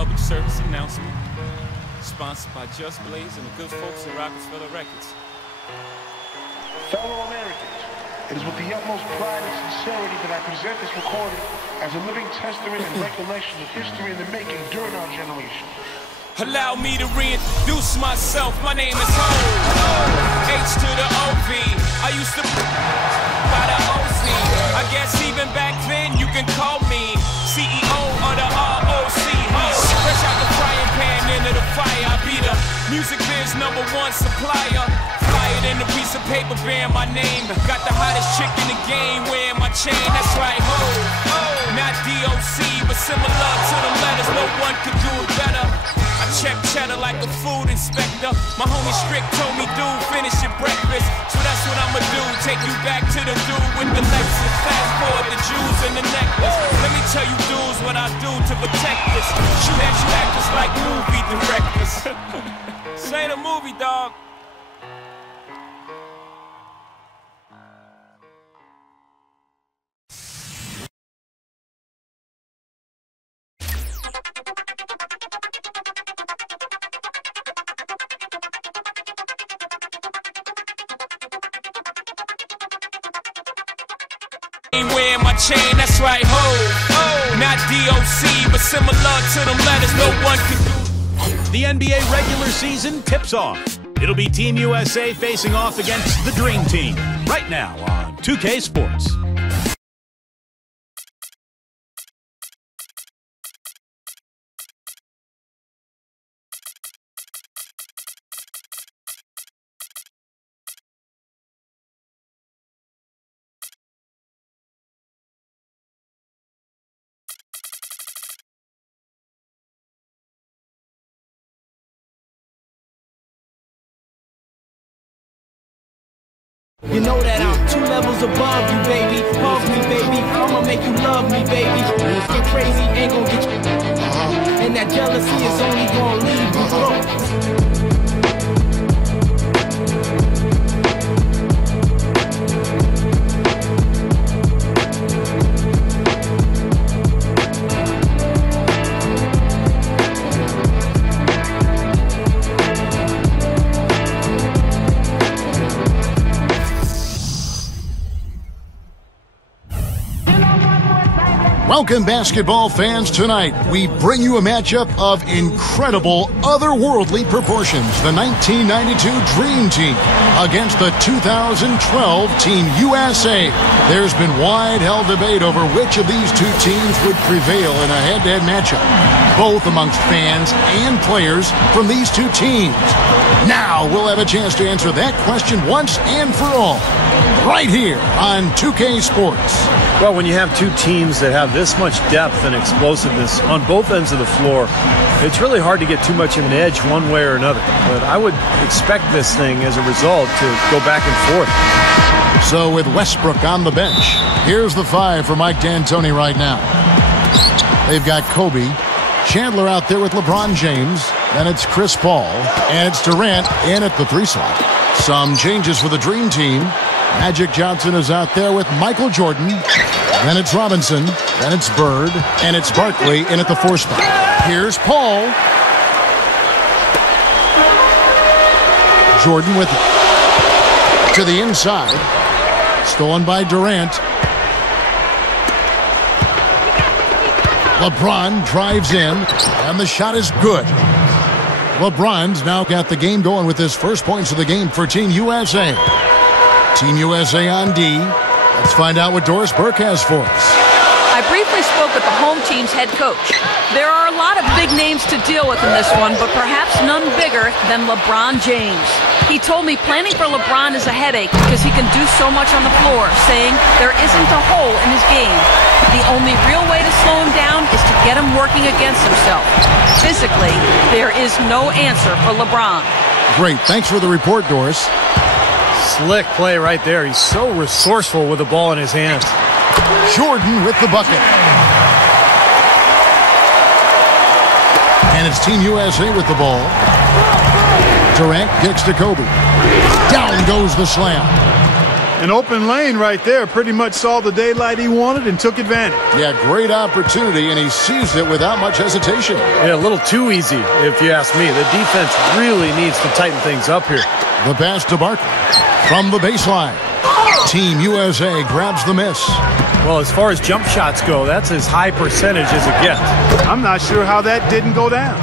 public service announcement, sponsored by Just Blaze and the good folks at Rockefeller Records. Fellow Americans, it is with the utmost pride and sincerity that I present this recording as a living testament and recollection of history in the making during our generation. Allow me to reintroduce myself. My name is Ho. H to the OV. I used to by the OZ. I guess even back then you can call me CEO of the ROC. Fresh out the frying pan into the fire. I be the music biz #1 supplier. Flyer than a piece of paper bearing my name. Got the hottest chick in the game wearing my chain. That's right, Ho. Not DOC, but similar to the letters. No one could do it better. I check cheddar like a food inspector. My homie Strick told me, dude, finish your breakfast. So that's what I'ma do. Take you back to the dude with the Lexus. Fast forward the jewels and the necklace. Let me tell you dudes what I do to protect this. Shoot at you actors like movie directors. This ain't a movie, dog. Wearing my chain, that's right, Ho. Not DOC, but similar to them letters, no one can do. The NBA regular season tips off. It'll be Team USA facing off against the Dream Team right now on 2K Sports. You know that I'm 2 levels above you, baby. Love me, baby. I'ma make you love me, baby. Get crazy, ain't gon' get you. And that jealousy is only gon' leave you broke. Welcome, basketball fans. Tonight, we bring you a matchup of incredible, otherworldly proportions. The 1992 Dream Team against the 2012 Team USA. There's been wide-held debate over which of these two teams would prevail in a head-to-head matchup, both amongst fans and players from these two teams. Now, we'll have a chance to answer that question once and for all, right here on 2K Sports. Well, when you have two teams that have this much depth and explosiveness on both ends of the floor, it's really hard to get too much of an edge one way or another. But I would expect this thing, as a result, to go back and forth. So with Westbrook on the bench, here's the 5 for Mike D'Antoni right now. They've got Kobe, Chandler out there with LeBron James, then it's Chris Paul, and it's Durant in at the 3 slot. Some changes for the Dream Team. Magic Johnson is out there with Michael Jordan. Then it's Robinson. Then it's Bird. And it's Barkley in at the 4 spot. Here's Paul. Jordan with it to the inside. Stolen by Durant. LeBron drives in. And the shot is good. LeBron's now got the game going with his first points of the game for Team USA. Team USA on D. Let's find out what Doris Burke has for us. I briefly spoke with the home team's head coach. There are a lot of big names to deal with in this one, but perhaps none bigger than LeBron James. He told me planning for LeBron is a headache because he can do so much on the floor, saying there isn't a hole in his game. The only real way to slow him down is to get him working against himself. Physically, there is no answer for LeBron. Great. Thanks for the report, Doris. Slick play right there. He's so resourceful with the ball in his hands. Jordan with the bucket. And it's Team USA with the ball. Durant kicks to Kobe. Down goes the slam. An open lane right there. Pretty much saw the daylight he wanted and took advantage. Yeah, great opportunity, and he seized it without much hesitation. Yeah, a little too easy, if you ask me. The defense really needs to tighten things up here. The pass to Barkley from the baseline. Team USA grabs the miss. Well, as far as jump shots go, that's as high percentage as it gets. I'm not sure how that didn't go down.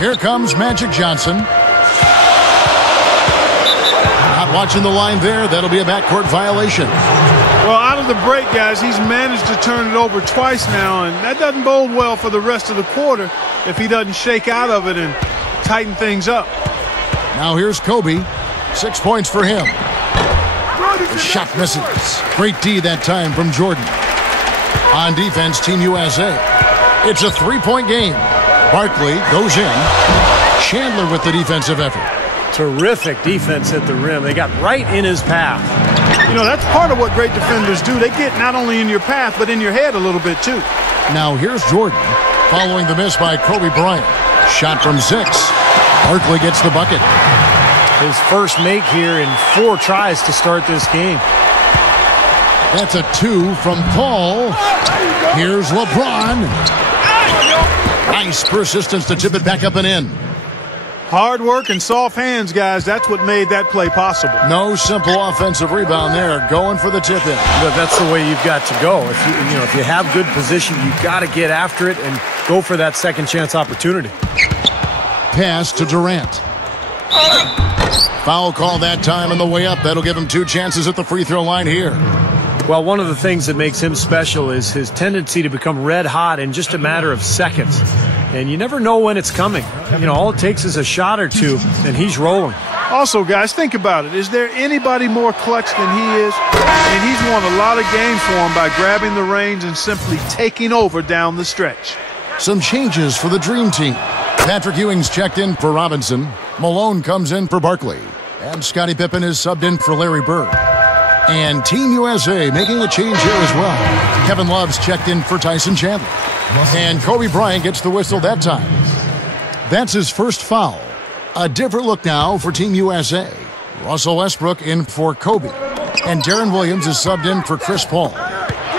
Here comes Magic Johnson. Not watching the line there. That'll be a backcourt violation. Well, out of the break, guys, he's managed to turn it over twice now, and that doesn't bode well for the rest of the quarter if he doesn't shake out of it and tighten things up. Now here's Kobe. 6 points for him. The shot misses. Great D that time from Jordan. On defense, Team USA. It's a 3-point game. Barkley goes in. Chandler with the defensive effort. Terrific defense at the rim. They got right in his path. You know, that's part of what great defenders do. They get not only in your path, but in your head a little bit, too. Now here's Jordan. Following the miss by Kobe Bryant. Shot from 6. Barkley gets the bucket. His first make here in 4 tries to start this game. That's a 2 from Paul. Here's LeBron. Nice persistence to tip it back up and in. Hard work and soft hands, guys. That's what made that play possible. No simple offensive rebound there. Going for the tip in. But that's the way you've got to go. If you have good position, you've got to get after it and go for that second chance opportunity. Pass to Durant. Foul call that time on the way up. That'll give him 2 chances at the free throw line here. Well, one of the things that makes him special is his tendency to become red hot in just a matter of seconds. And you never know when it's coming. All it takes is a shot or two, and he's rolling. Also, guys, think about it. Is there anybody more clutch than he is? I mean, he's won a lot of games for him by grabbing the reins and simply taking over down the stretch. Some changes for the Dream Team. Patrick Ewing's checked in for Robinson. Malone comes in for Barkley. And Scottie Pippen is subbed in for Larry Bird. And Team USA making a change here as well. Kevin Love's checked in for Tyson Chandler. And Kobe Bryant gets the whistle that time. That's his first foul. A different look now for Team USA. Russell Westbrook in for Kobe. And Darren Williams is subbed in for Chris Paul.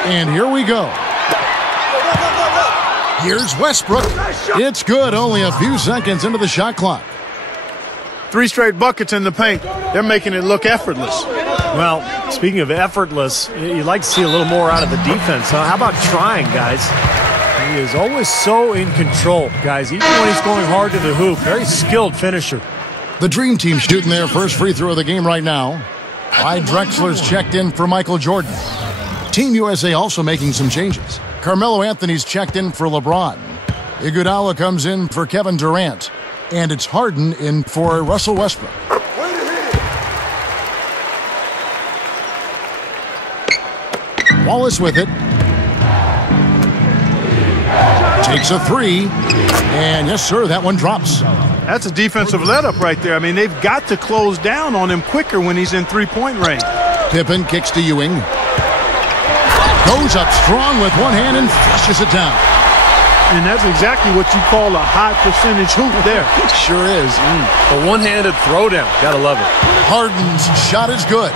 And here we go. Here's Westbrook. It's good, only a few seconds into the shot clock. 3 straight buckets in the paint. They're making it look effortless. Well, speaking of effortless, you'd like to see a little more out of the defense. How about trying, guys? He is always so in control, guys. Even when he's going hard to the hoop, very skilled finisher. The Dream Team shooting their first free throw of the game right now. Clyde Drexler's checked in for Michael Jordan. Team USA also making some changes. Carmelo Anthony's checked in for LeBron. Iguodala comes in for Kevin Durant. And it's Harden in for Russell Westbrook. Wallace with it. Takes a 3. And yes, sir, that one drops. That's a defensive let-up right there. I mean, they've got to close down on him quicker when he's in 3-point range. Pippen kicks to Ewing. Goes up strong with one hand and flushes it down. And that's exactly what you call a high percentage hoop there. Sure is. A one-handed throwdown. Gotta love it. Harden's shot is good.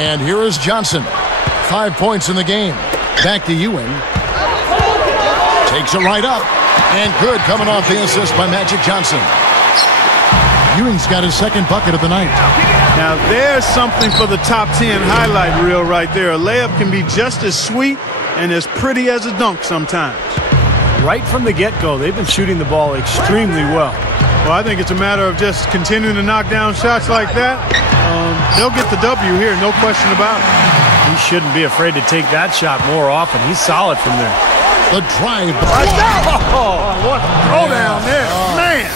And here is Johnson. 5 points in the game. Back to Ewing. Takes it right up. And good coming off the assist by Magic Johnson. Ewing's got his second bucket of the night. Now there's something for the top 10 highlight reel right there. A layup can be just as sweet and as pretty as a dunk sometimes. Right from the get-go, they've been shooting the ball extremely well. Well, I think it's a matter of just continuing to knock down shots like that. They'll get the W here, no question about it. He shouldn't be afraid to take that shot more often. He's solid from there. The drive. Oh, what a throwdown there. Man.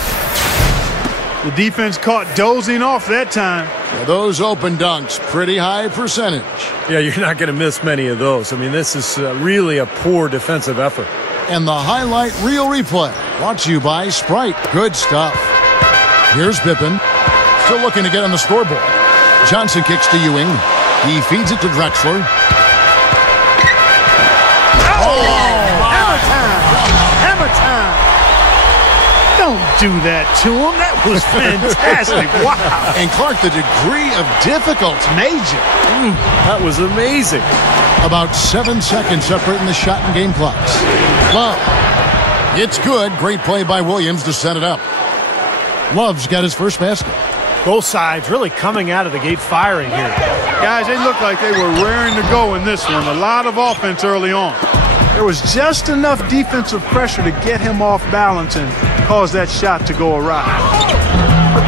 The defense caught dozing off that time. Yeah, those open dunks, pretty high percentage. Yeah, you're not going to miss many of those. I mean, this is really a poor defensive effort. And the highlight reel replay brought to you by Sprite. Good stuff. Here's Pippen. Still looking to get on the scoreboard. Johnson kicks to Ewing. He feeds it to Drexler. Hammer time! Hammer time! Don't do that to him. That was fantastic. Wow. And Clark, the degree of difficulty. Major. That was amazing. About 7 seconds separating the shot and game clocks. Love. It's good. Great play by Williams to set it up. Love's got his first basket. Both sides really coming out of the gate firing here. Guys, they looked like they were raring to go in this one. A lot of offense early on. There was just enough defensive pressure to get him off balance and cause that shot to go awry.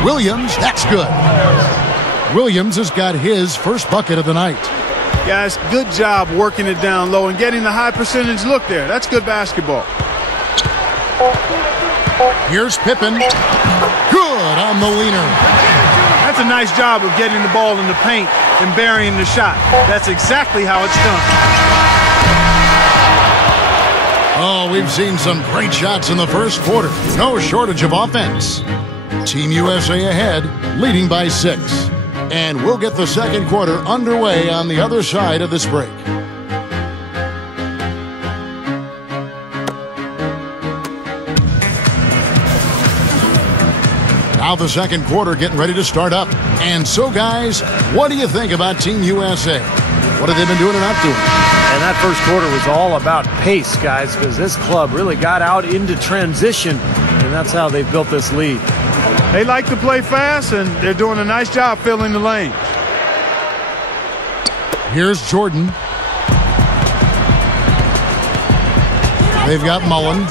Williams, that's good. Williams has got his first bucket of the night. Guys, good job working it down low and getting the high percentage look there. That's good basketball. Here's Pippen. Good on the leaner. That's a nice job of getting the ball in the paint and burying the shot. That's exactly how it's done. Oh, we've seen some great shots in the first quarter. No shortage of offense. Team USA ahead, leading by 6. And we'll get the second quarter underway on the other side of this break. Now the second quarter getting ready to start up. And so, guys, what do you think about Team USA? What have they been doing or not doing? And that first quarter was all about pace, guys, because this club really got out into transition, and that's how they've built this lead. They like to play fast, and they're doing a nice job filling the lane. Here's Jordan. They've got Mullen.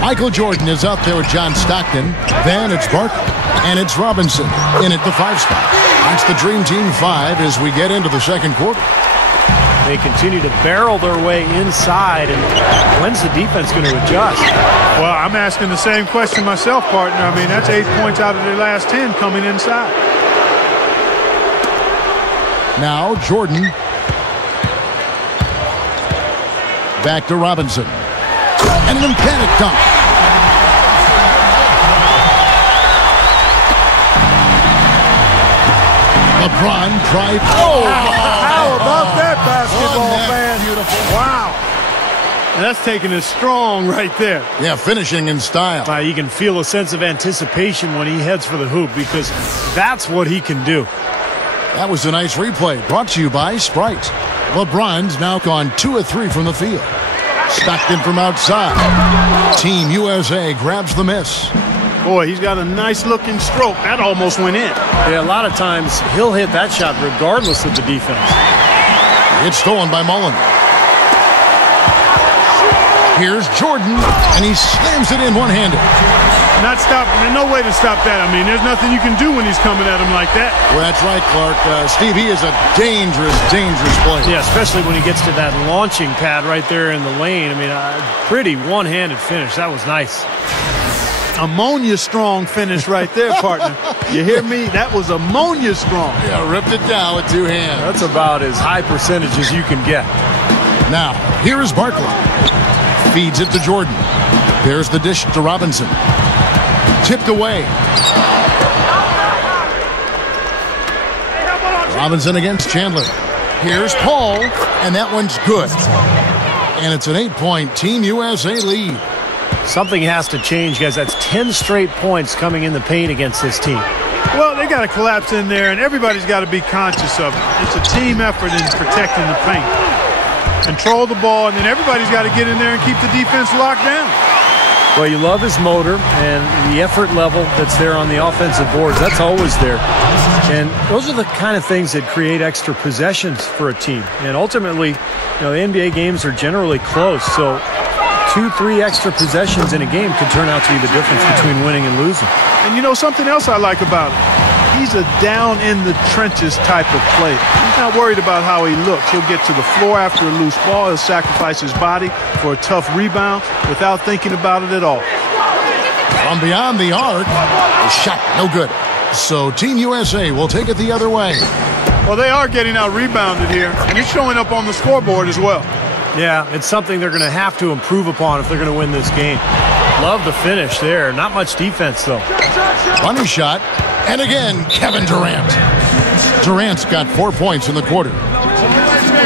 Michael Jordan is out there with John Stockton. Then it's Barkley. And it's Robinson in at the 5 spot. That's the Dream Team 5 as we get into the second quarter. They continue to barrel their way inside, and when's the defense going to adjust? Well, I'm asking the same question myself, partner. I mean, that's 8 points out of their last 10 coming inside. Now Jordan. Back to Robinson. And an emphatic dunk. LeBron tried. Oh, how about that basketball, man? Beautiful. Wow. And that's taking it strong right there. Yeah, finishing in style. You can feel a sense of anticipation when he heads for the hoop, because that's what he can do. That was a nice replay brought to you by Sprite. LeBron's now gone 2 of 3 from the field. Stockton from outside. Team USA grabs the miss. Boy, he's got a nice-looking stroke. That almost went in. Yeah, a lot of times he'll hit that shot regardless of the defense. It's stolen by Mullen. Here's Jordan, and he slams it in one-handed. Not stopping. There's no way to stop that. I mean, there's nothing you can do when he's coming at him like that. Well, that's right, Clark. Steve, he is a dangerous, dangerous player. Yeah, especially when he gets to that launching pad right there in the lane. I mean, pretty one-handed finish. That was nice. Ammonia strong finish right there, partner. You hear me? That was ammonia strong. Yeah, ripped it down with 2 hands. That's about as high percentage as you can get. Now, here is Barkley. Feeds it to Jordan. There's the dish to Robinson. Tipped away. Robinson against Chandler. Here's Paul, and that one's good. And it's an 8-point Team USA lead. Something has to change, guys. That's 10 straight points coming in the paint against this team. Well, they got to collapse in there, and everybody's got to be conscious of it. It's a team effort in protecting the paint. Control the ball, and then everybody's got to get in there and keep the defense locked down. Well, you love his motor and the effort level that's there on the offensive boards. That's always there. And those are the kind of things that create extra possessions for a team. And ultimately, the NBA games are generally close, so 2-3 extra possessions in a game could turn out to be the difference between winning and losing. And something else I like about him, he's a down-in-the-trenches type of player. He's not worried about how he looks. He'll get to the floor after a loose ball. He'll sacrifice his body for a tough rebound without thinking about it at all. From beyond the arc, the shot no good. So Team USA will take it the other way. Well, they are getting out-rebounded here, and it's showing up on the scoreboard as well. Yeah, it's something they're going to have to improve upon if they're going to win this game. Love the finish there. Not much defense, though. Funny shot. And again, Kevin Durant. Durant's got 4 points in the quarter.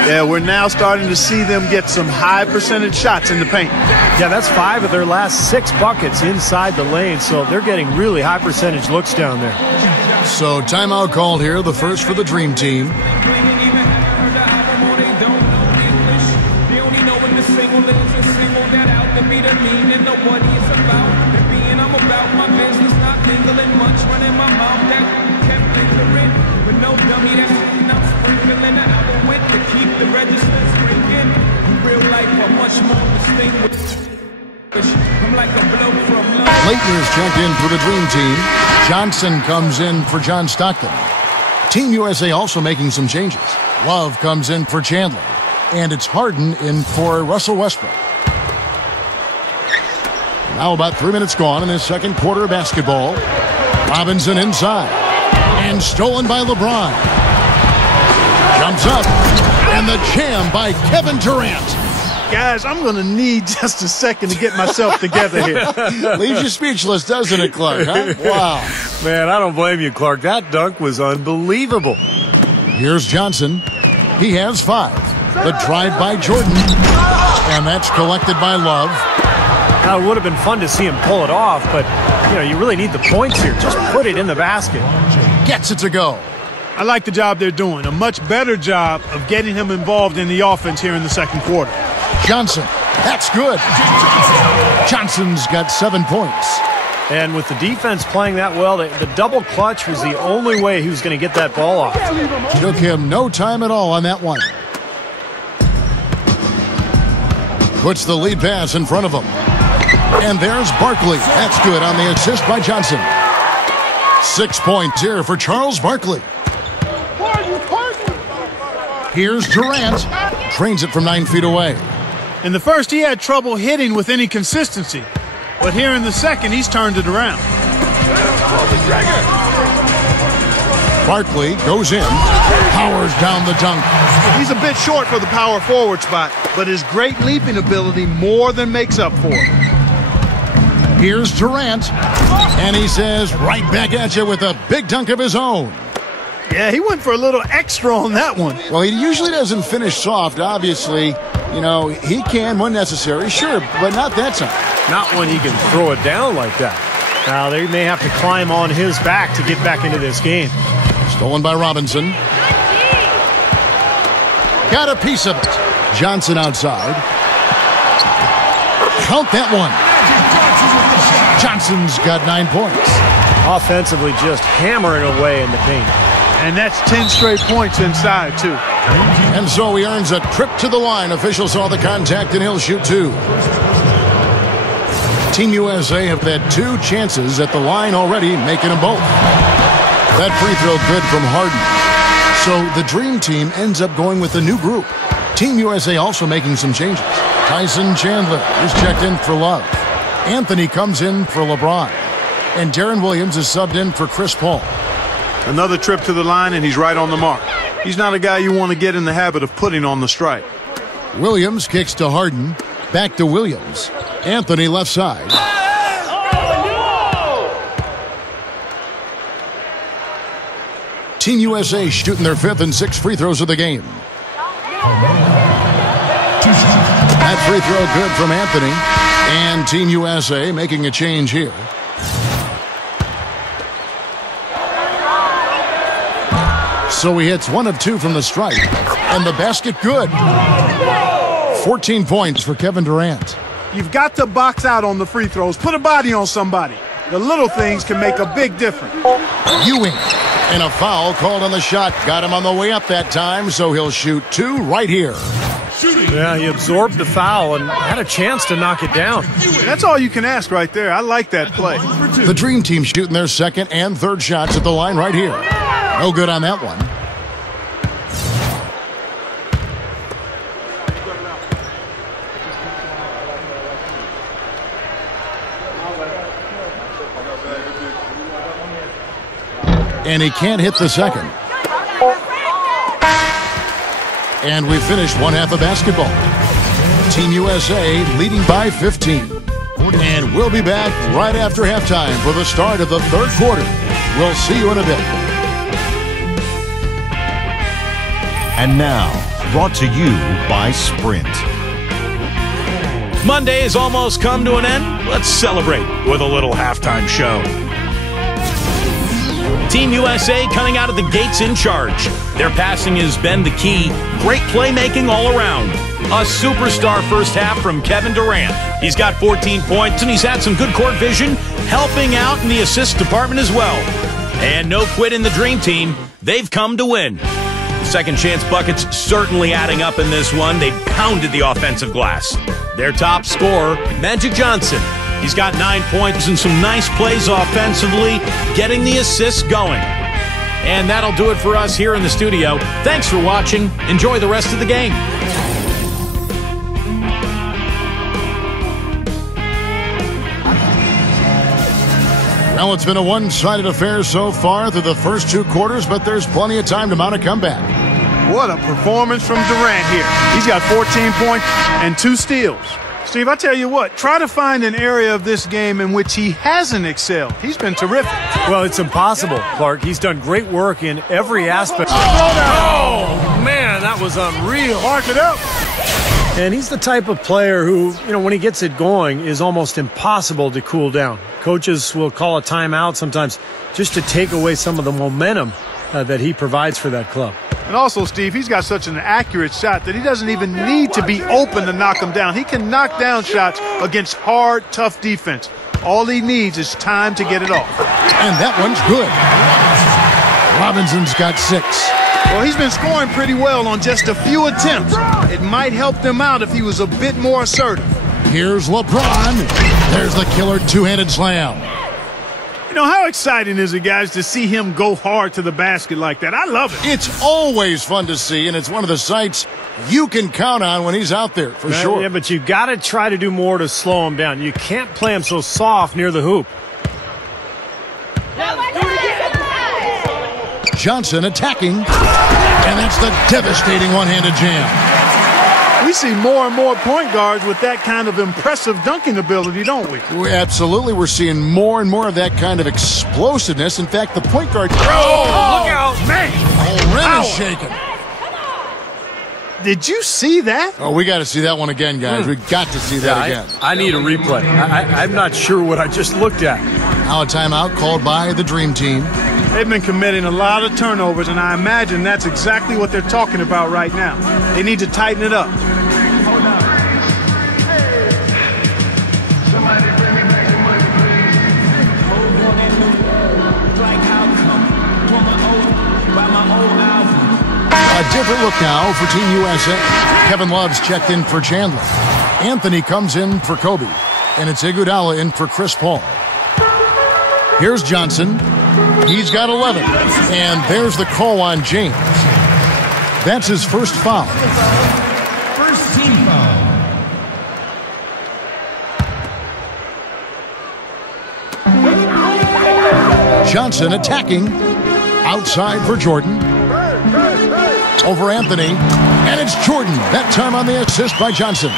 Yeah, we're now starting to see them get some high percentage shots in the paint. Yeah, that's 5 of their last 6 buckets inside the lane, so they're getting really high percentage looks down there. So timeout called here, the first for the Dream Team. Leitner's checked in for the Dream Team. Johnson comes in for John Stockton. Team USA also making some changes. Love comes in for Chandler. And it's Harden in for Russell Westbrook. Now about 3 minutes gone in this second quarter of basketball. Robinson inside. And stolen by LeBron. Jumps up. And the jam by Kevin Durant. Guys, I'm going to need just a second to get myself together here. Leaves you speechless, doesn't it, Clark? Huh? Wow. Man, I don't blame you, Clark. That dunk was unbelievable. Here's Johnson. He has 5. The drive by Jordan. And that's collected by Love. Now, it would have been fun to see him pull it off, but, you know, you really need the points here. Just put it in the basket. Gets it to go. I like the job they're doing. A much better job of getting him involved in the offense here in the second quarter. Johnson. That's good. Johnson's got 7 points. And with the defense playing that well, the double clutch was the only way he was going to get that ball off. Took him no time at all on that one. Puts the lead pass in front of him. And there's Barkley. That's good on the assist by Johnson. 6 points here for Charles Barkley. Here's Durant. Drains it from 9 feet away. In the first, he had trouble hitting with any consistency. But here in the second, he's turned it around. Barkley goes in. Powers down the dunk. He's a bit short for the power forward spot, but his great leaping ability more than makes up for it. Here's Durant. And he says, right back at you with a big dunk of his own. Yeah, he went for a little extra on that one. Well, he usually doesn't finish soft, obviously. You know, he can when necessary, sure, but not that time. Not when he can throw it down like that. Now, they may have to climb on his back to get back into this game. Stolen by Robinson. Got a piece of it. Johnson outside. Count that one. Johnson's got 9 points. Offensively, just hammering away in the paint. And that's 10 straight points inside, too. And so he earns a trip to the line. Official saw the contact, and he'll shoot 2. Team USA have had 2 chances at the line already, making them both. That free throw good from Harden. So the Dream Team ends up going with a new group. Team USA also making some changes. Tyson Chandler is checked in for Love. Anthony comes in for LeBron. And Darren Williams is subbed in for Chris Paul. Another trip to the line, and he's right on the mark. He's not a guy you want to get in the habit of putting on the stripe. Williams kicks to Harden. Back to Williams. Anthony left side. Team USA shooting their 5th and 6th free throws of the game. That free throw good from Anthony. And Team USA making a change here. So he hits 1 of 2 from the stripe. And the basket good. 14 points for Kevin Durant. You've got to box out on the free throws. Put a body on somebody. The little things can make a big difference. Ewing. And a foul called on the shot. Got him on the way up that time, so he'll shoot 2 right here. Yeah, he absorbed the foul and had a chance to knock it down. That's all you can ask right there. I like that play. The Dream Team shooting their 2nd and 3rd shots at the line right here. No good on that one. And he can't hit the 2nd. And we finished 1 half of basketball. Team USA leading by 15. And we'll be back right after halftime for the start of the 3rd quarter. We'll see you in a bit. And now, brought to you by Sprint. Monday has almost come to an end. Let's celebrate with a little halftime show. Team USA coming out of the gates in charge. Their passing has been the key. Great playmaking all around. A superstar first half from Kevin Durant. He's got 14 points, and he's had some good court vision, helping out in the assist department as well. And no quit in the Dream Team. They've come to win. Second chance buckets certainly adding up in this one. They pounded the offensive glass. Their top scorer, Magic Johnson. He's got 9 points and some nice plays offensively, getting the assists going. And that'll do it for us here in the studio. Thanks for watching. Enjoy the rest of the game. Well, it's been a one-sided affair so far through the first 2 quarters, but there's plenty of time to mount a comeback. What a performance from Durant here. He's got 14 points and 2 steals. Steve, I tell you what, try to find an area of this game in which he hasn't excelled. He's been terrific. Well, it's impossible, Clark. He's done great work in every aspect. Oh, man, that was unreal. Mark it up. And he's the type of player who, when he gets it going, is almost impossible to cool down. Coaches will call a timeout sometimes just to take away some of the momentum that he provides for that club. And also, Steve, he's got such an accurate shot that he doesn't even need to be open to knock him down. He can knock down shots against hard, tough defense. All he needs is time to get it off. And that one's good. Robinson's got 6. Well, he's been scoring pretty well on just a few attempts. It might help them out if he was a bit more assertive. Here's LeBron. There's the killer two-handed slam. How exciting is it, guys, to see him go hard to the basket like that? I love it. It's always fun to see, and it's one of the sights you can count on when he's out there, for sure. Yeah, but you got to try to do more to slow him down. You can't play him so soft near the hoop. Johnson attacking, and that's the devastating one-handed jam. We see more and more point guards with that kind of impressive dunking ability, don't we? Absolutely. We're seeing more and more of that kind of explosiveness. In fact, the point guard... Oh, look out, man! The whole rim is shaking. Did you see that? Oh, we got to see that one again, guys. We got to see that again. I need a replay. I'm not sure what I just looked at. Now a timeout called by the Dream Team. They've been committing a lot of turnovers, and I imagine that's exactly what they're talking about right now. They need to tighten it up. A different look now for Team USA. Kevin Love's checked in for Chandler. Anthony comes in for Kobe. And it's Iguodala in for Chris Paul. Here's Johnson. He's got 11. And there's the call on James. That's his first foul. First team foul. Johnson attacking. Outside for Jordan. Over Anthony. And it's Jordan. That time on the assist by Johnson.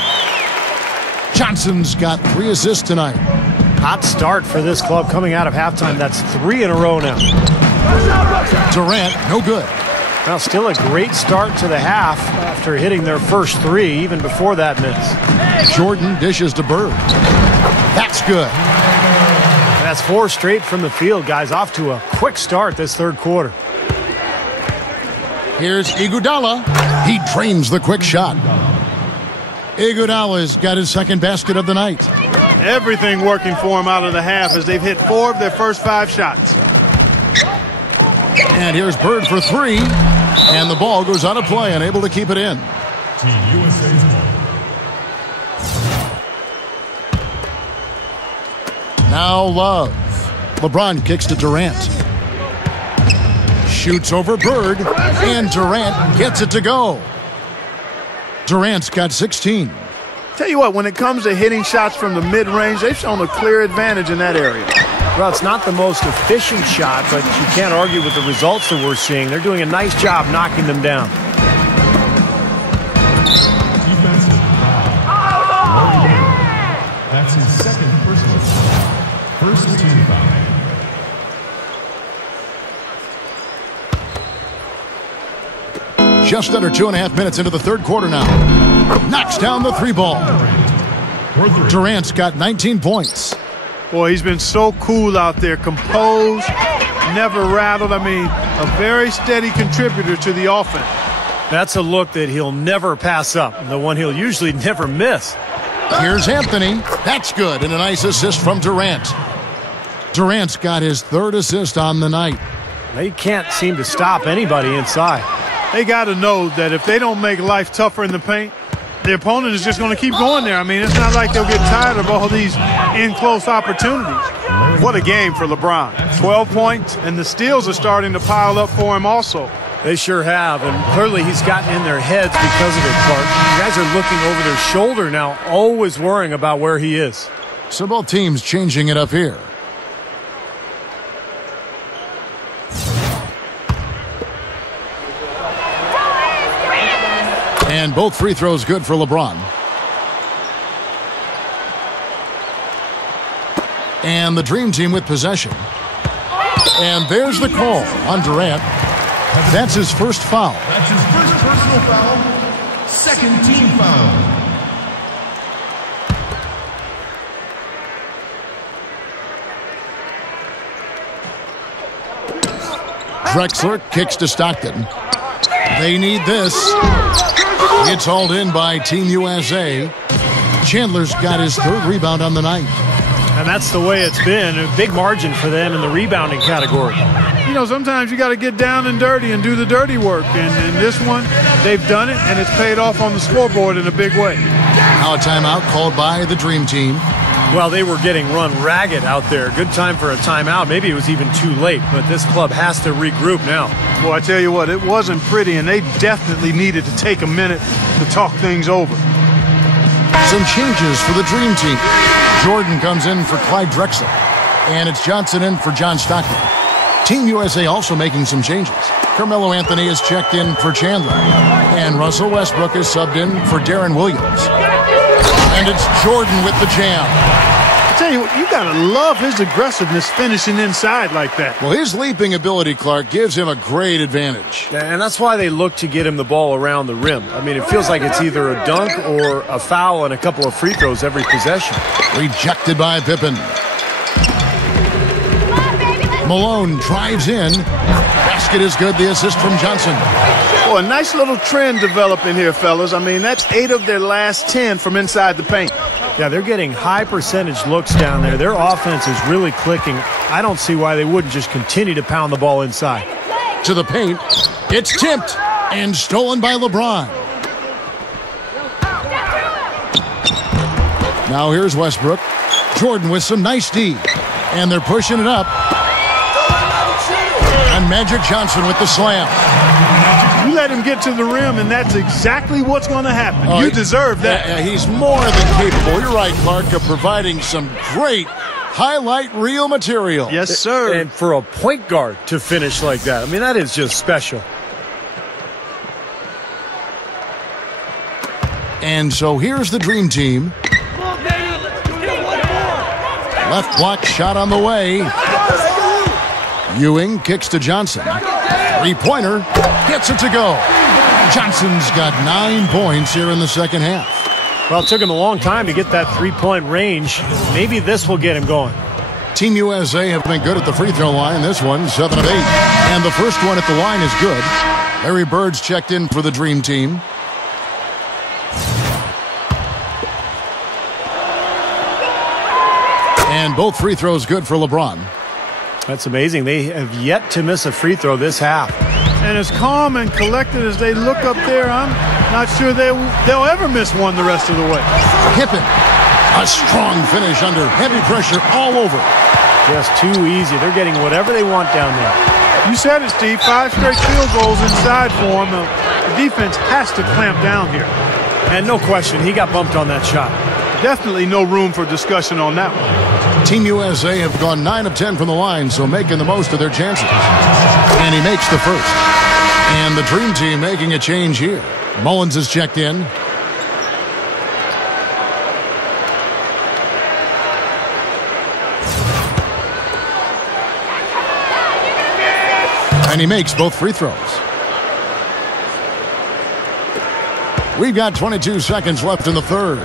Johnson's got 3 assists tonight. Hot start for this club coming out of halftime. That's 3 in a row now. Durant, no good. Well, still a great start to the half after hitting their first 3, even before that miss. Jordan dishes to Bird. That's good. That's 4 straight from the field, guys. Off to a quick start this third quarter. Here's Iguodala. He drains the quick shot. Iguodala's got his second basket of the night. Everything working for him out of the half as they've hit 4 of their first 5 shots. And here's Bird for 3. And the ball goes out of play, unable to keep it in. Team USA's ball. Now Love. LeBron kicks to Durant. Shoots over Bird. And Durant gets it to go. Durant's got 16. Tell you what, when it comes to hitting shots from the mid-range, they've shown a clear advantage in that area. Well, it's not the most efficient shot, but you can't argue with the results that we're seeing. They're doing a nice job knocking them down. Defensive foul. That's his second personal foul. First team foul. Just under 2.5 minutes into the third quarter now. Knocks down the three ball. Durant's got 19 points. Boy, he's been so cool out there, composed, never rattled. I mean, a very steady contributor to the offense. That's a look that he'll never pass up, and the one he'll usually never miss. Here's Anthony. That's good, and a nice assist from Durant. Durant's got his third assist on the night. They can't seem to stop anybody inside. They got to know that if they don't make life tougher in the paint, the opponent is just going to keep going there. I mean, it's not like they'll get tired of all these in-close opportunities. What a game for LeBron. 12 points, and the steals are starting to pile up for him also. They sure have, and clearly he's gotten in their heads because of it, Clark. You guys are looking over their shoulder now, always worrying about where he is. So both teams changing it up here. And both free throws good for LeBron. And the Dream Team with possession. And there's the call on Durant. That's his first foul. That's his first personal foul. Second team foul. Drexler kicks to Stockton. They need this. It's hauled in by Team USA. Chandler's got his third rebound on the night. And that's the way it's been. A big margin for them in the rebounding category. You know, sometimes you got to get down and dirty and do the dirty work. And in this one, they've done it, and it's paid off on the scoreboard in a big way. Now a timeout called by the Dream Team. Well, they were getting run ragged out there. Good time for a timeout. Maybe it was even too late, but this club has to regroup now. Well, I tell you what, it wasn't pretty, and they definitely needed to take a minute to talk things over. Some changes for the Dream Team. Jordan comes in for Clyde Drexler, and it's Johnson in for John Stockton. Team USA also making some changes. Carmelo Anthony is checked in for Chandler, and Russell Westbrook is subbed in for Darren Williams. And it's Jordan with the jam. I tell you what, you got to love his aggressiveness finishing inside like that. Well, his leaping ability, Clark, gives him a great advantage. And that's why they look to get him the ball around the rim. I mean, it feels like it's either a dunk or a foul and a couple of free throws every possession. Rejected by Pippen. Malone drives in. Basket is good. The assist from Johnson. Oh, a nice little trend developing here, fellas. I mean, that's 8 of their last 10 from inside the paint. Yeah, they're getting high percentage looks down there. Their offense is really clicking. I don't see why they wouldn't just continue to pound the ball inside. To the paint. It's tipped and stolen by LeBron. Now here's Westbrook. Jordan with some nice D. And they're pushing it up. And Magic Johnson with the slam. You let him get to the rim, and that's exactly what's going to happen. You deserve that. He's more than capable. You're right, Clark, of providing some great highlight reel material. Yes, sir. And for a point guard to finish like that, I mean, that is just special. And so here's the Dream Team. Left block shot on the way. Ewing kicks to Johnson. Three-pointer gets it to go. Johnson's got 9 points here in the second half. Well, it took him a long time to get that three-point range. Maybe this will get him going. Team USA have been good at the free throw line. This one, 7 of 8. And the first one at the line is good. Larry Bird's checked in for the Dream Team. And both free throws good for LeBron. That's amazing. They have yet to miss a free throw this half. And as calm and collected as they look up there, I'm not sure they'll ever miss one the rest of the way. Pippen, a strong finish under heavy pressure all over. Just too easy. They're getting whatever they want down there. You said it, Steve. 5 straight field goals inside for him. The defense has to clamp down here. And no question, he got bumped on that shot. Definitely no room for discussion on that one. Team USA have gone 9 of 10 from the line, so making the most of their chances. And he makes the first. And the Dream Team making a change here. Mullins is checked in. And he makes both free throws. We've got 22 seconds left in the third.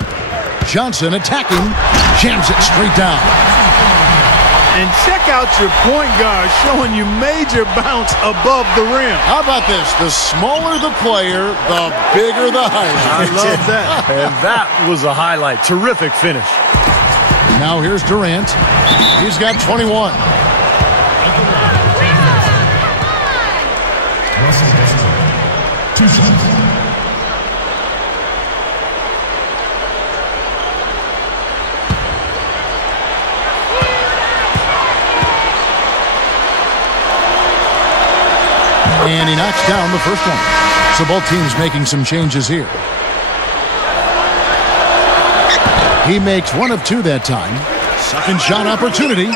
Johnson attacking, jams it straight down. And check out your point guard showing you major bounce above the rim. How about this? The smaller the player, the bigger the highlight. I love that. And that was a highlight. Terrific finish. Now here's Durant. He's got 21. Two shots. And he knocks down the first one. So both teams making some changes here. He makes one of two that time. Second shot opportunity.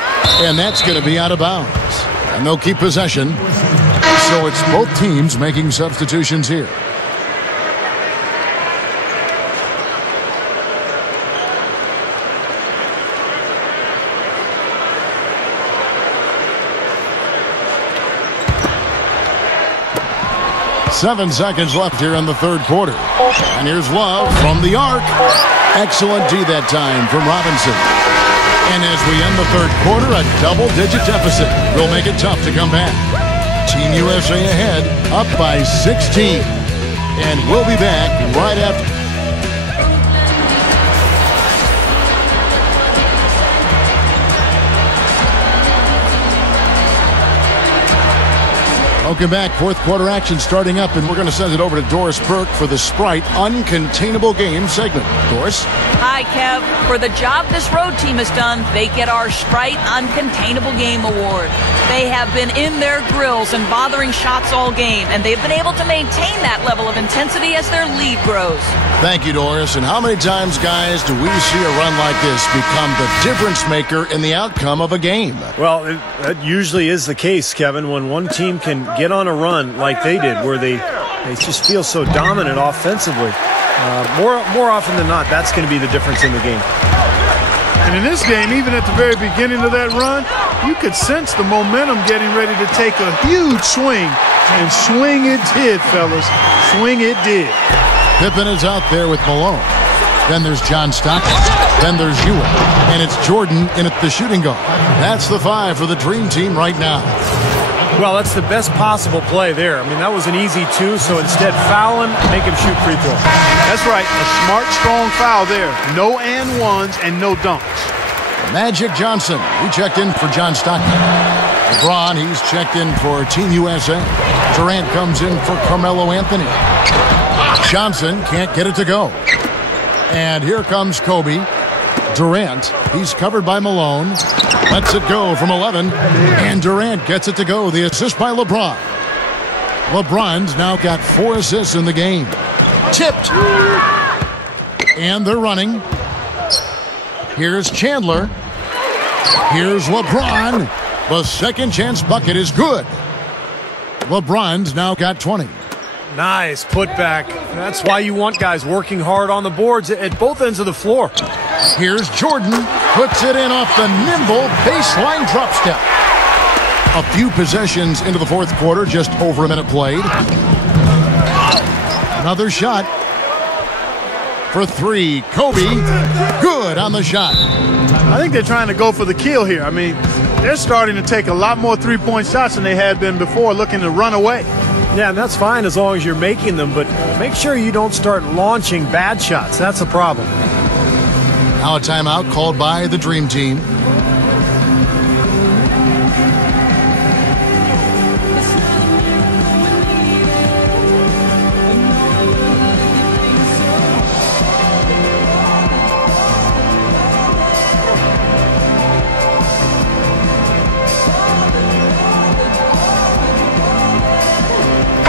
And that's going to be out of bounds. And they'll keep possession. So it's both teams making substitutions here. Seven seconds left here in the third quarter. And here's Love from the arc. Excellent D that time from Robinson. And as we end the third quarter, a double-digit deficit will make it tough to come back. Team USA ahead, up by 16. And we'll be back right after. Welcome back. Fourth quarter action starting up, and we're going to send it over to Doris Burke for the Sprite Uncontainable Game segment. Doris? Hi, Kev. For the job this road team has done, they get our Sprite Uncontainable Game Award. They have been in their grills and bothering shots all game, and they've been able to maintain that level of intensity as their lead grows. Thank you, Doris. And how many times, guys, do we see a run like this become the difference maker in the outcome of a game? Well, that usually is the case, Kevin, when one team can get on a run like they did, where they just feel so dominant offensively. More often than not, that's going to be the difference in the game. And in this game, even at the very beginning of that run, you could sense the momentum getting ready to take a huge swing. And swing it did, fellas. Swing it did. Pippen is out there with Malone. Then there's John Stockton. Then there's Ewing. And it's Jordan in at the shooting guard. That's the five for the Dream Team right now. Well, that's the best possible play there. I mean, that was an easy two, so instead foul him, make him shoot free throw. That's right. A smart, strong foul there. No and ones and no dunks. Magic Johnson, he checked in for John Stockton. LeBron, he's checked in for Team USA. Durant comes in for Carmelo Anthony. Johnson can't get it to go. And here comes Kobe. Durant, he's covered by Malone. Lets it go from 11. And Durant gets it to go. The assist by LeBron. LeBron's now got 4 assists in the game. Tipped. And they're running. Here's Chandler. Here's LeBron. The second chance bucket is good. LeBron's now got 20. Nice putback. That's why you want guys working hard on the boards at both ends of the floor. Here's Jordan. Puts it in off the nimble baseline drop step. A few possessions into the fourth quarter, just over a minute played. Another shot. For 3, Kobe. Good on the shot. I think they're trying to go for the kill here. I mean, they're starting to take a lot more three-point shots than they had been before, looking to run away. Yeah, and that's fine as long as you're making them, but make sure you don't start launching bad shots. That's a problem. Now a timeout called by the Dream Team.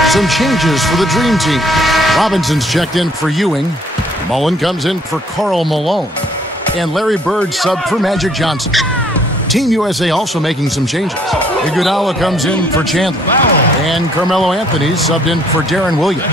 Some changes for the Dream Team. Robinson's checked in for Ewing. Mullen comes in for Karl Malone. And Larry Bird subbed for Magic Johnson. Team USA also making some changes. Iguodala comes in for Chandler. And Carmelo Anthony subbed in for Darren Williams.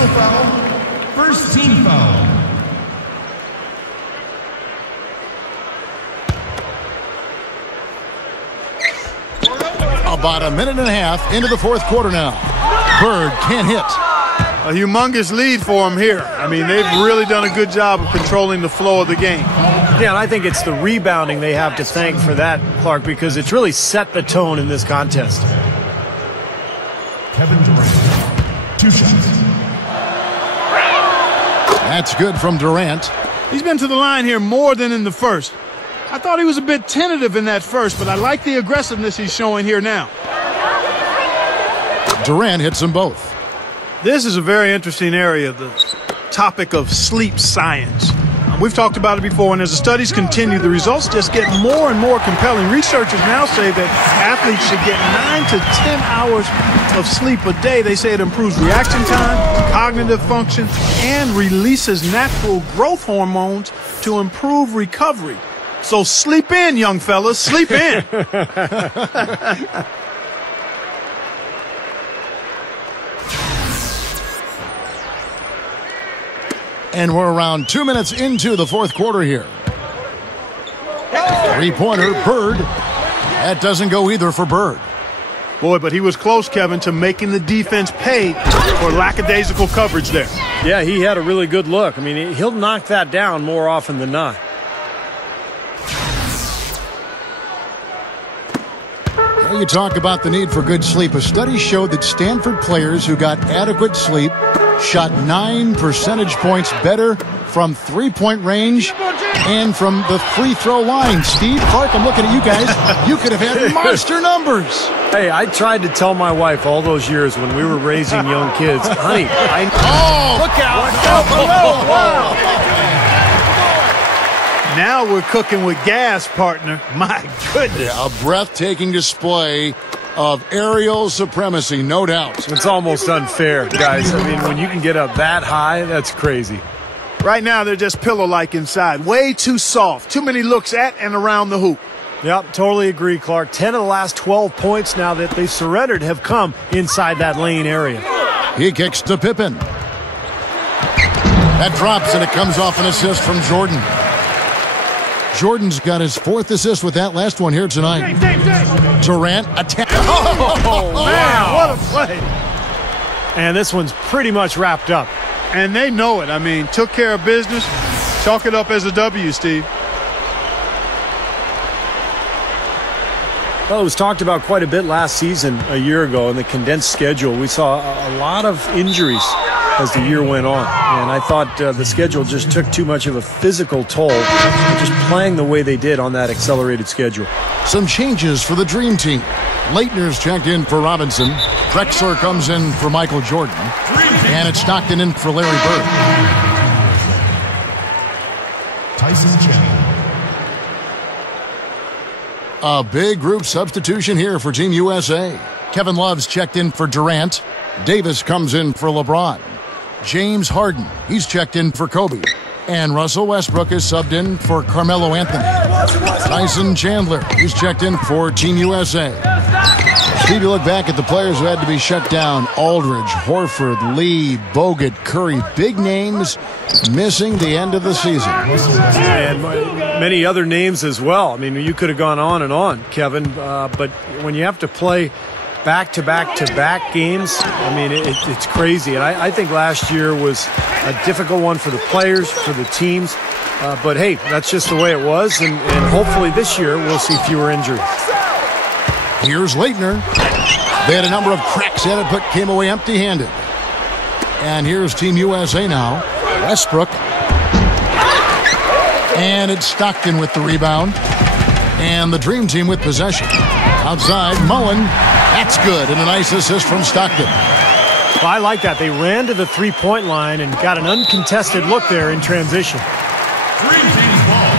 personal foul. First team foul. About a minute and a half into the fourth quarter now. Bird can't hit. A humongous lead for them here. I mean, they've really done a good job of controlling the flow of the game. Yeah, and I think it's the rebounding they have to thank for that, Clark, because it's really set the tone in this contest. Kevin Durant, 2 shots. That's good from Durant. He's been to the line here more than in the first. I thought he was a bit tentative in that first, but I like the aggressiveness he's showing here now. Durant hits them both. This is a very interesting area, the topic of sleep science. We've talked about it before, and as the studies continue, the results just get more and more compelling. Researchers now say that athletes should get 9 to 10 hours of sleep a day. They say it improves reaction time, cognitive function, and releases natural growth hormones to improve recovery. So sleep in, young fellas, sleep in. And we're around 2 minutes into the fourth quarter here. Three-pointer, Bird. That doesn't go either for Bird. Boy, but he was close, Kevin, to making the defense pay for lackadaisical coverage there. Yeah, he had a really good look. I mean, he'll knock that down more often than not. You talk about the need for good sleep. A study showed that Stanford players who got adequate sleep shot 9 percentage points better from three-point range and from the free throw line. Steve, Clark, I'm looking at you guys. You could have had monster numbers. Hey, I tried to tell my wife all those years when we were raising young kids, honey, look out. Wow. Now we're cooking with gas, partner. My goodness. A breathtaking display of aerial supremacy, no doubt. It's almost unfair, guys. I mean, when you can get up that high, that's crazy. Right now, they're just pillow-like inside. Way too soft. Too many looks at and around the hoop. Yep, totally agree, Clark. 10 of the last 12 points now that they surrendered have come inside that lane area. He kicks to Pippen. That drops, and it comes off an assist from Jordan. Jordan's got his 4th assist with that last one here tonight. Durant attack. Oh, man, what a play. And this one's pretty much wrapped up. And they know it. I mean, took care of business. Chalk it up as a W, Steve. Well, it was talked about quite a bit last season, a year ago, in the condensed schedule. We saw a lot of injuries as the year went on. And I thought the schedule just took too much of a physical toll, just playing the way they did on that accelerated schedule. Some changes for the Dream Team. Leitner's checked in for Robinson. Drexler comes in for Michael Jordan. And it's Stockton in for Larry Bird. Tyson Chandler. A big group substitution here for Team USA. Kevin Love's checked in for Durant. Davis comes in for LeBron. James Harden, he's checked in for Kobe. And Russell Westbrook is subbed in for Carmelo Anthony. Tyson Chandler, he's checked in for Team USA. Steve, you look back at the players who had to be shut down. Aldridge, Horford, Lee, Bogut, Curry. Big names missing the end of the season. And many other names as well. I mean, you could have gone on and on, Kevin. But when you have to play back-to-back-to-back games, I mean, it's crazy. And I think last year was a difficult one for the players, for the teams. But, hey, that's just the way it was. And hopefully this year we'll see fewer injuries. Here's Leitner. They had a number of cracks at it, but came away empty-handed. And here's Team USA now. Westbrook. And it's Stockton with the rebound. And the Dream Team with possession. Outside, Mullen. That's good. And a nice assist from Stockton. Well, I like that. They ran to the three-point line and got an uncontested look there in transition. Dream Team's ball.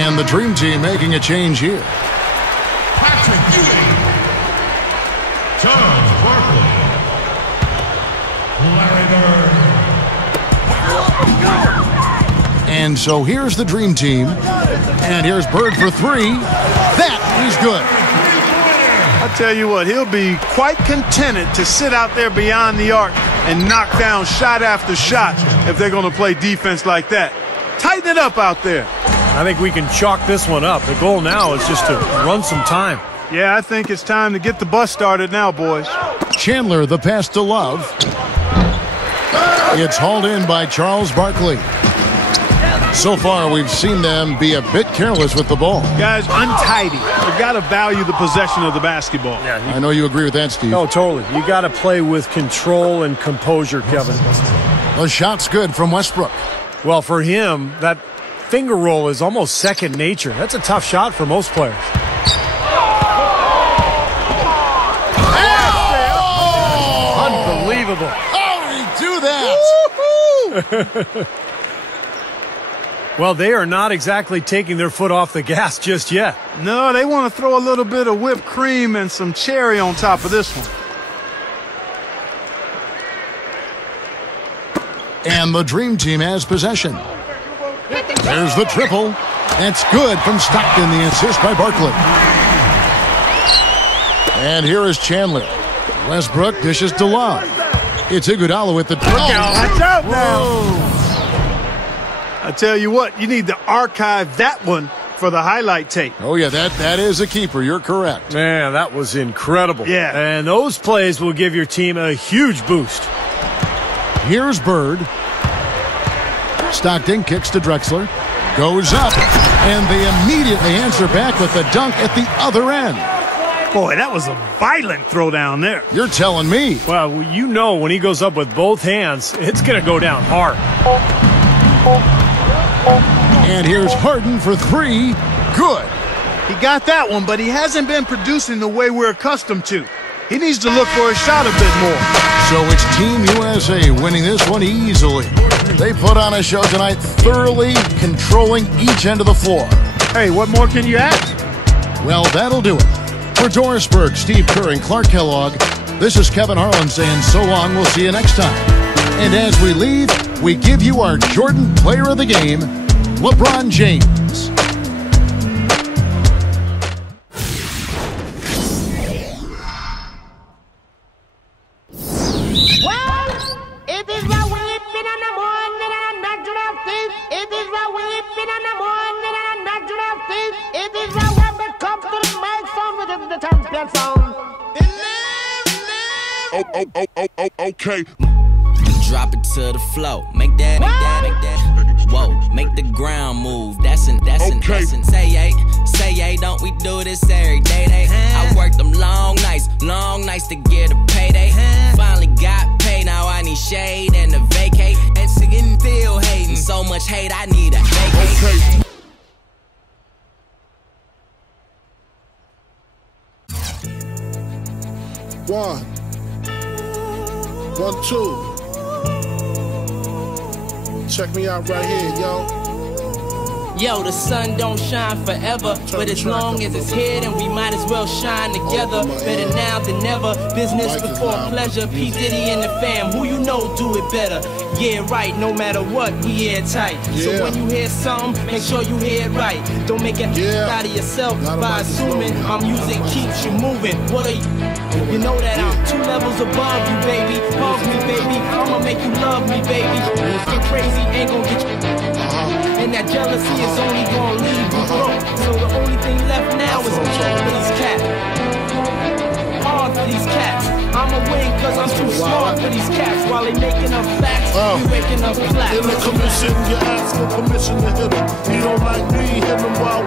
And the Dream Team making a change here. Patrick Ewing. Charles Barkley. Larry Bird. And so here's the Dream Team. And here's Bird for 3. That is good. I tell you what, he'll be quite contented to sit out there beyond the arc and knock down shot after shot if they're going to play defense like that. Tighten it up out there. I think we can chalk this one up. The goal now is just to run some time. Yeah, I think it's time to get the bus started now, boys. Chandler, the pass to Love. It's hauled in by Charles Barkley. So far, we've seen them be a bit careless with the ball. Guys, untidy. They've got to value the possession of the basketball. Yeah, I know you agree with that, Steve. No, totally. You got to play with control and composure, Kevin. The shot's good from Westbrook. Well, for him, that finger roll is almost second nature. That's a tough shot for most players. Oh! Unbelievable. How did he do that? Well, they are not exactly taking their foot off the gas just yet. No, they want to throw a little bit of whipped cream and some cherry on top of this one. And the Dream Team has possession. There's the triple. That's good from Stockton, the assist by Barkley. And here is Chandler. Westbrook dishes to Love. It's Iguodala with the triple. Watch out now. I tell you what, you need to archive that one for the highlight tape. Oh, yeah, that is a keeper. You're correct. Man, that was incredible. Yeah. And those plays will give your team a huge boost. Here's Bird. Stockton kicks to Drexler. Goes up. And they immediately answer back with the dunk at the other end. Boy, that was a violent throw down there. You're telling me. Well, you know when he goes up with both hands, it's going to go down hard. And here's Harden for three. Good. He got that one, but he hasn't been producing the way we're accustomed to. He needs to look for a shot a bit more. So it's Team USA winning this one easily. They put on a show tonight, thoroughly controlling each end of the floor. Hey, what more can you ask? Well, that'll do it. For Doris Burke, Steve Kerr, and Clark Kellogg, this is Kevin Harlan saying so long. We'll see you next time. And as we leave, we give you our Jordan Player of the Game, LeBron James. Okay. Drop it to the flow. Make that. Whoa, make the ground move. That's an. Say yay, don't we do this every day? I worked them long nights to get a payday. Finally got paid, now I need shade and a vacate. And singing still hating, so much hate I need a vacate. Okay. 1, 2. Check me out right here, yo. Yo, the sun don't shine forever, but as long as it's here, then we might as well shine together. Better now than never, business before pleasure. P. Diddy and the fam, who you know do it better. Yeah, right, no matter what, we airtight. So when you hear something, make sure you hear it right. Don't make it out of yourself by assuming my music keeps you moving. What are you? You know that I'm 2 levels above you, baby. Love me, baby, I'ma make you love me, baby. Get crazy, ain't gon' get you. And that jealousy is only gonna leave you broke. So the only thing left now is hard for these cats. Hard for these cats. I'ma win cause I'm too smart for these cats. While they making up facts, you waking up flat. In the commission, you ask for permission to hit him. He don't like me, hit him while